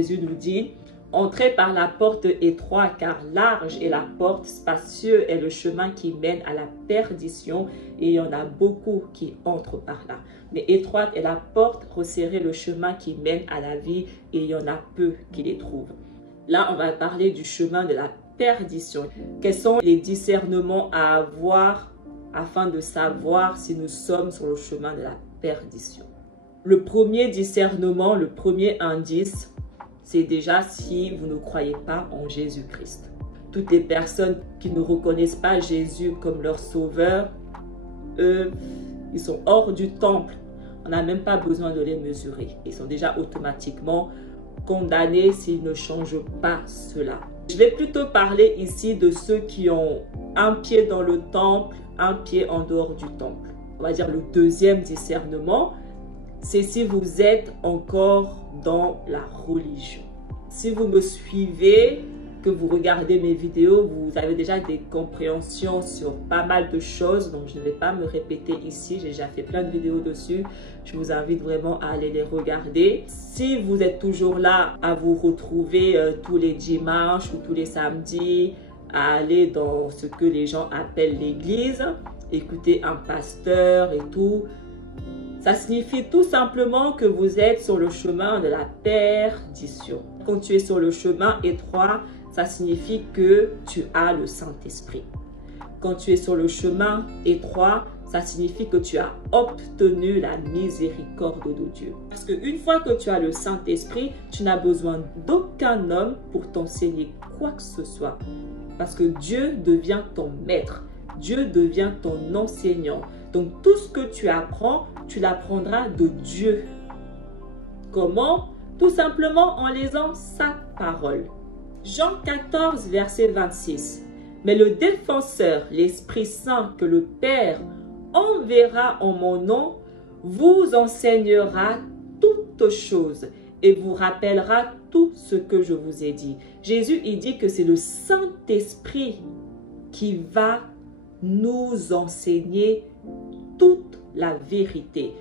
Jésus nous dit: entrez par la porte étroite, car large est la porte, spacieux est le chemin qui mène à la perdition, et il y en a beaucoup qui entrent par là. Mais étroite est la porte, resserré le chemin qui mène à la vie, et il y en a peu qui les trouvent. Là, on va parler du chemin de la perdition. Quels sont les discernements à avoir afin de savoir si nous sommes sur le chemin de la perdition? Le premier discernement, le premier indice, c'est déjà si vous ne croyez pas en Jésus-Christ. Toutes les personnes qui ne reconnaissent pas Jésus comme leur sauveur, eux, ils sont hors du temple. On n'a même pas besoin de les mesurer. Ils sont déjà automatiquement condamnés s'ils ne changent pas cela. Je vais plutôt parler ici de ceux qui ont un pied dans le temple, un pied en dehors du temple. On va dire le deuxième discernement, c'est si vous êtes encore dans la religion. Si vous me suivez, que vous regardez mes vidéos, vous avez déjà des compréhensions sur pas mal de choses, donc je ne vais pas me répéter ici, j'ai déjà fait plein de vidéos dessus. Je vous invite vraiment à aller les regarder. Si vous êtes toujours là à vous retrouver tous les dimanches ou tous les samedis, à aller dans ce que les gens appellent l'église, écouter un pasteur et tout, ça signifie tout simplement que vous êtes sur le chemin de la perdition. Quand tu es sur le chemin étroit, ça signifie que tu as le Saint-Esprit. Quand tu es sur le chemin étroit, ça signifie que tu as obtenu la miséricorde de Dieu. Parce qu'une fois que tu as le Saint-Esprit, tu n'as besoin d'aucun homme pour t'enseigner quoi que ce soit. Parce que Dieu devient ton maître. Dieu devient ton enseignant. Donc tout ce que tu apprends, tu l'apprendras de Dieu. Comment? Tout simplement en lisant sa parole. Jean 14, verset 26. Mais le défenseur, l'Esprit Saint que le Père enverra en mon nom, vous enseignera toutes choses et vous rappellera tout ce que je vous ai dit. Jésus, il dit que c'est le Saint-Esprit qui va nous enseigner toute la vérité,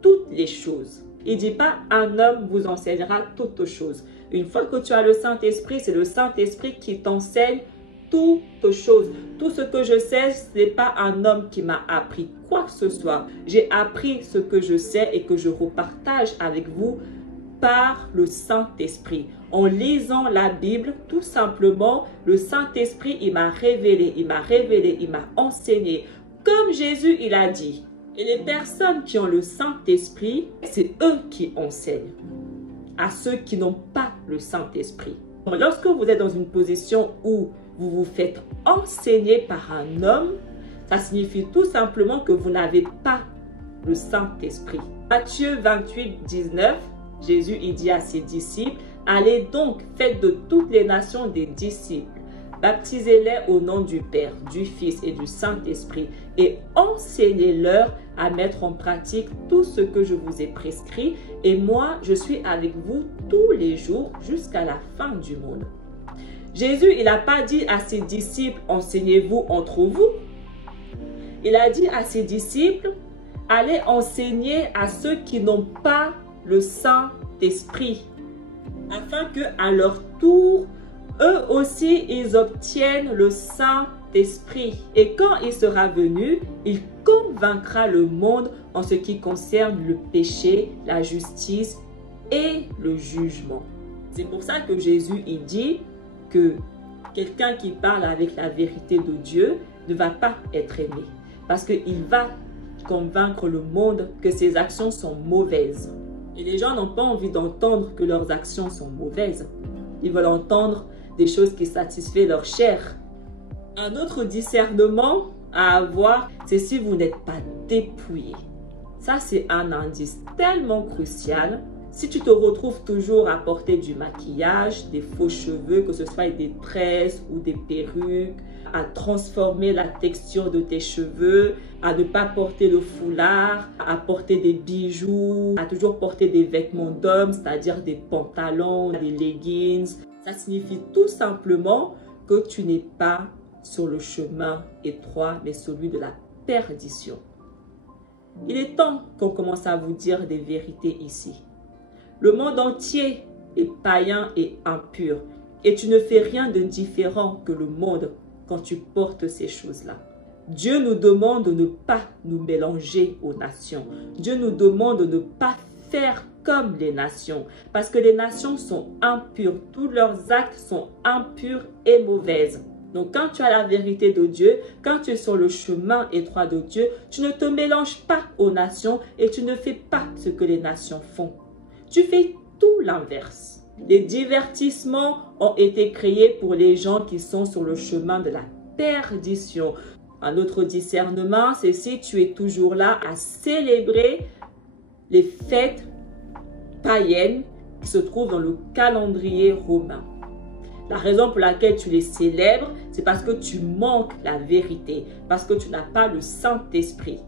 toutes les choses. Il ne dit pas un homme vous enseignera toutes choses. Une fois que tu as le Saint-Esprit, c'est le Saint-Esprit qui t'enseigne toutes choses. Tout ce que je sais, ce n'est pas un homme qui m'a appris quoi que ce soit. J'ai appris ce que je sais et que je repartage avec vous par le Saint-Esprit. En lisant la Bible, tout simplement, le Saint-Esprit, il m'a révélé, il m'a enseigné. Comme Jésus, il a dit. Et les personnes qui ont le Saint-Esprit, c'est eux qui enseignent à ceux qui n'ont pas le Saint-Esprit. Lorsque vous êtes dans une position où vous vous faites enseigner par un homme, ça signifie tout simplement que vous n'avez pas le Saint-Esprit. Matthieu 28, 19, Jésus il dit à ses disciples, « Allez donc, faites de toutes les nations des disciples. Baptisez-les au nom du Père, du Fils et du Saint-Esprit et enseignez-leur à mettre en pratique tout ce que je vous ai prescrit. Et moi, je suis avec vous tous les jours jusqu'à la fin du monde. » Jésus, il n'a pas dit à ses disciples, enseignez-vous entre vous. Il a dit à ses disciples, allez enseigner à ceux qui n'ont pas le Saint-Esprit, afin qu'à leur tour, eux aussi, ils obtiennent le Saint-Esprit. Et quand il sera venu, il convaincra le monde en ce qui concerne le péché, la justice et le jugement. C'est pour ça que Jésus, il dit que quelqu'un qui parle avec la vérité de Dieu ne va pas être aimé. Parce qu'il va convaincre le monde que ses actions sont mauvaises. Et les gens n'ont pas envie d'entendre que leurs actions sont mauvaises. Ils veulent entendre des choses qui satisfont leur chair. Un autre discernement à avoir, c'est si vous n'êtes pas dépouillé. Ça, c'est un indice tellement crucial. Si tu te retrouves toujours à porter du maquillage, des faux cheveux, que ce soit des tresses ou des perruques, à transformer la texture de tes cheveux, à ne pas porter le foulard, à porter des bijoux, à toujours porter des vêtements d'hommes, c'est-à-dire des pantalons, des leggings. Ça signifie tout simplement que tu n'es pas sur le chemin étroit, mais celui de la perdition. Il est temps qu'on commence à vous dire des vérités ici. Le monde entier et païen et impur. Et tu ne fais rien de différent que le monde quand tu portes ces choses-là. Dieu nous demande de ne pas nous mélanger aux nations. Dieu nous demande de ne pas faire comme les nations, parce que les nations sont impures, tous leurs actes sont impurs et mauvaises. Donc quand tu as la vérité de Dieu, quand tu es sur le chemin étroit de Dieu, tu ne te mélanges pas aux nations et tu ne fais pas ce que les nations font. Tu fais tout l'inverse. Les divertissements ont été créés pour les gens qui sont sur le chemin de la perdition. Un autre discernement, c'est si tu es toujours là à célébrer les fêtes païennes qui se trouvent dans le calendrier romain. La raison pour laquelle tu les célèbres, c'est parce que tu manques la vérité, parce que tu n'as pas le Saint-Esprit.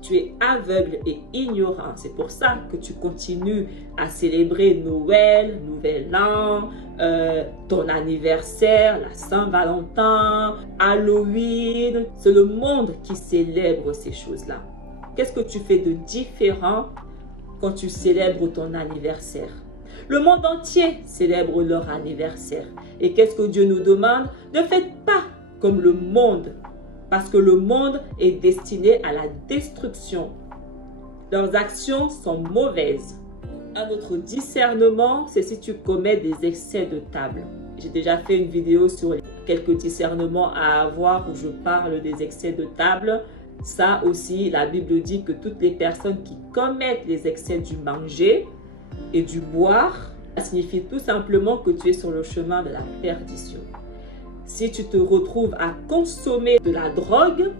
Tu es aveugle et ignorant. C'est pour ça que tu continues à célébrer Noël, Nouvel An, ton anniversaire, la Saint-Valentin, Halloween. C'est le monde qui célèbre ces choses-là. Qu'est-ce que tu fais de différent quand tu célèbres ton anniversaire? Le monde entier célèbre leur anniversaire. Et qu'est-ce que Dieu nous demande? Ne faites pas comme le monde, parce que le monde est destiné à la destruction. Leurs actions sont mauvaises. Un autre discernement, c'est si tu commets des excès de table. J'ai déjà fait une vidéo sur quelques discernements à avoir où je parle des excès de table. Ça aussi, la Bible dit que toutes les personnes qui commettent les excès du manger et du boire, ça signifie tout simplement que tu es sur le chemin de la perdition. Si tu te retrouves à consommer de la drogue,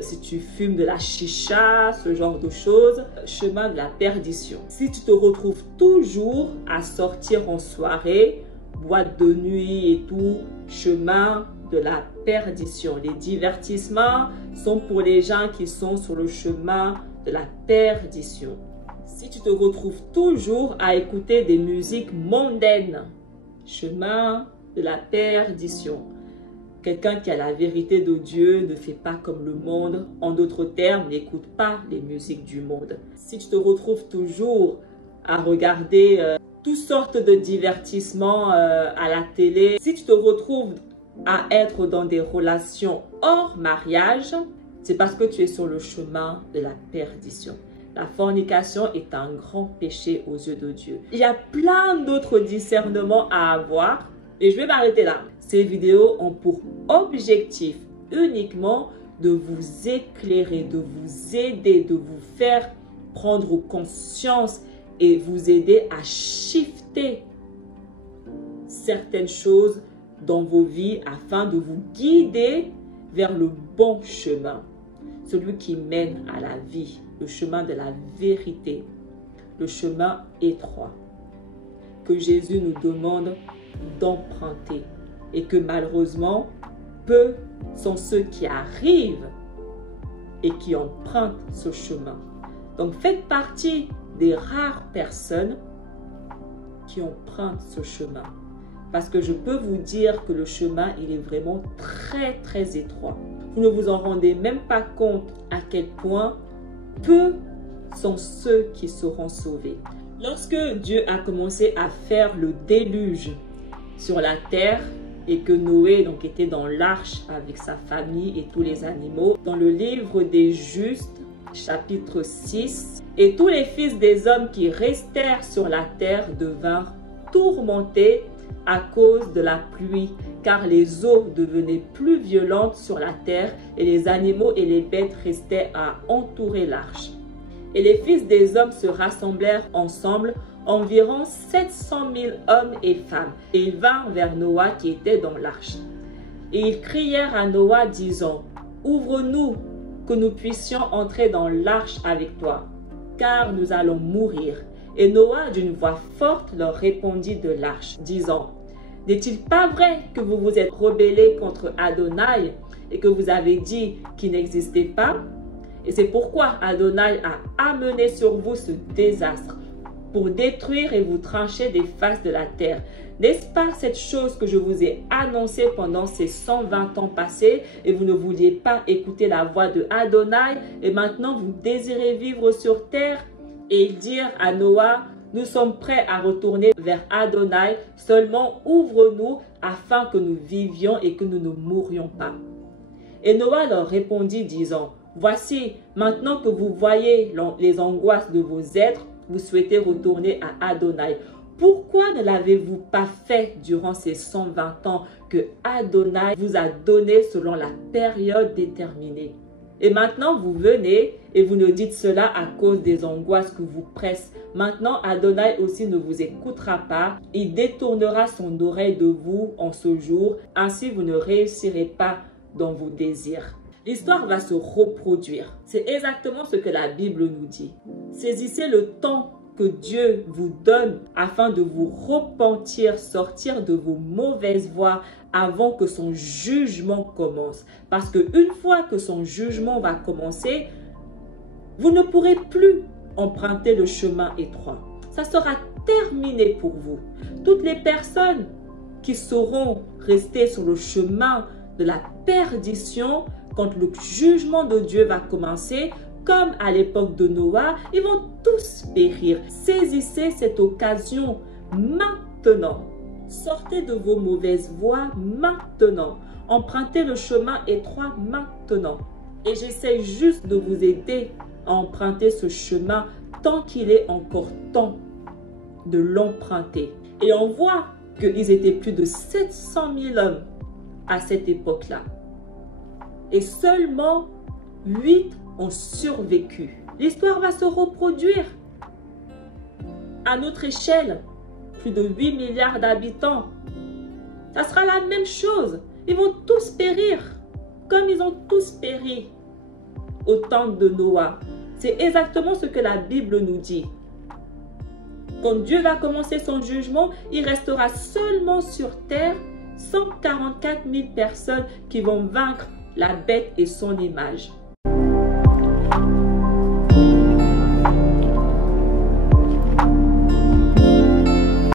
si tu fumes de la chicha, ce genre de choses, chemin de la perdition. Si tu te retrouves toujours à sortir en soirée, boîte de nuit et tout, chemin de la perdition. Les divertissements sont pour les gens qui sont sur le chemin de la perdition. Si tu te retrouves toujours à écouter des musiques mondaines, chemin de la perdition. Quelqu'un qui a la vérité de Dieu ne fait pas comme le monde. En d'autres termes, n'écoute pas les musiques du monde. Si tu te retrouves toujours à regarder toutes sortes de divertissements à la télé, si tu te retrouves à être dans des relations hors mariage, c'est parce que tu es sur le chemin de la perdition. La fornication est un grand péché aux yeux de Dieu. Il y a plein d'autres discernements à avoir. Et je vais m'arrêter là. Ces vidéos ont pour objectif uniquement de vous éclairer, de vous aider, de vous faire prendre conscience et vous aider à shifter certaines choses dans vos vies afin de vous guider vers le bon chemin. Celui qui mène à la vie, le chemin de la vérité, le chemin étroit que Jésus nous demande d'emprunter et que malheureusement, peu sont ceux qui arrivent et qui empruntent ce chemin. Donc faites partie des rares personnes qui empruntent ce chemin. Parce que je peux vous dire que le chemin, il est vraiment très très étroit. Vous ne vous en rendez même pas compte à quel point peu sont ceux qui seront sauvés. Lorsque Dieu a commencé à faire le déluge sur la terre et que Noé donc était dans l'arche avec sa famille et tous les animaux, dans le livre des Justes, chapitre 6, et tous les fils des hommes qui restèrent sur la terre devinrent tourmentés à cause de la pluie, car les eaux devenaient plus violentes sur la terre et les animaux et les bêtes restaient à entourer l'arche. Et les fils des hommes se rassemblèrent ensemble, environ 700 000 hommes et femmes, et ils vinrent vers Noah qui était dans l'arche. Et ils crièrent à Noah disant, « Ouvre-nous, que nous puissions entrer dans l'arche avec toi, car nous allons mourir. » Et Noah d'une voix forte leur répondit de l'arche, disant, « N'est-il pas vrai que vous vous êtes rebellés contre Adonai et que vous avez dit qu'il n'existait pas? Et c'est pourquoi Adonai a amené sur vous ce désastre, pour détruire et vous trancher des faces de la terre. N'est-ce pas cette chose que je vous ai annoncée pendant ces 120 ans passés et vous ne vouliez pas écouter la voix de Adonai et maintenant vous désirez vivre sur terre? » Et ils dirent à Noah, Nous sommes prêts à retourner vers Adonai, seulement ouvre-nous afin que nous vivions et que nous ne mourions pas. » Et Noah leur répondit disant, « Voici, maintenant que vous voyez les angoisses de vos êtres, vous souhaitez retourner à Adonai. Pourquoi ne l'avez-vous pas fait durant ces 120 ans que Adonai vous a donné selon la période déterminée? Et maintenant vous venez et vous ne dites cela à cause des angoisses que vous pressent. Maintenant Adonai aussi ne vous écoutera pas. Il détournera son oreille de vous en ce jour. Ainsi vous ne réussirez pas dans vos désirs. » L'histoire va se reproduire. C'est exactement ce que la Bible nous dit. Saisissez le temps que Dieu vous donne afin de vous repentir, sortir de vos mauvaises voies avant que son jugement commence. Parce qu'une fois que son jugement va commencer, vous ne pourrez plus emprunter le chemin étroit. Ça sera terminé pour vous. Toutes les personnes qui seront restées sur le chemin de la perdition, quand le jugement de Dieu va commencer, comme à l'époque de Noah, ils vont tous périr. Saisissez cette occasion maintenant. Sortez de vos mauvaises voies maintenant. Empruntez le chemin étroit maintenant. Et j'essaie juste de vous aider à emprunter ce chemin tant qu'il est encore temps de l'emprunter. Et on voit qu'ils étaient plus de 700 000 hommes à cette époque-là. Et seulement 8 ont survécu. L'histoire va se reproduire. À notre échelle, plus de 8 milliards d'habitants. Ça sera la même chose. Ils vont tous périr, comme ils ont tous péri au temps de Noah. C'est exactement ce que la Bible nous dit. Quand Dieu va commencer son jugement, il restera seulement sur terre 144 000 personnes qui vont vaincre la bête et son image.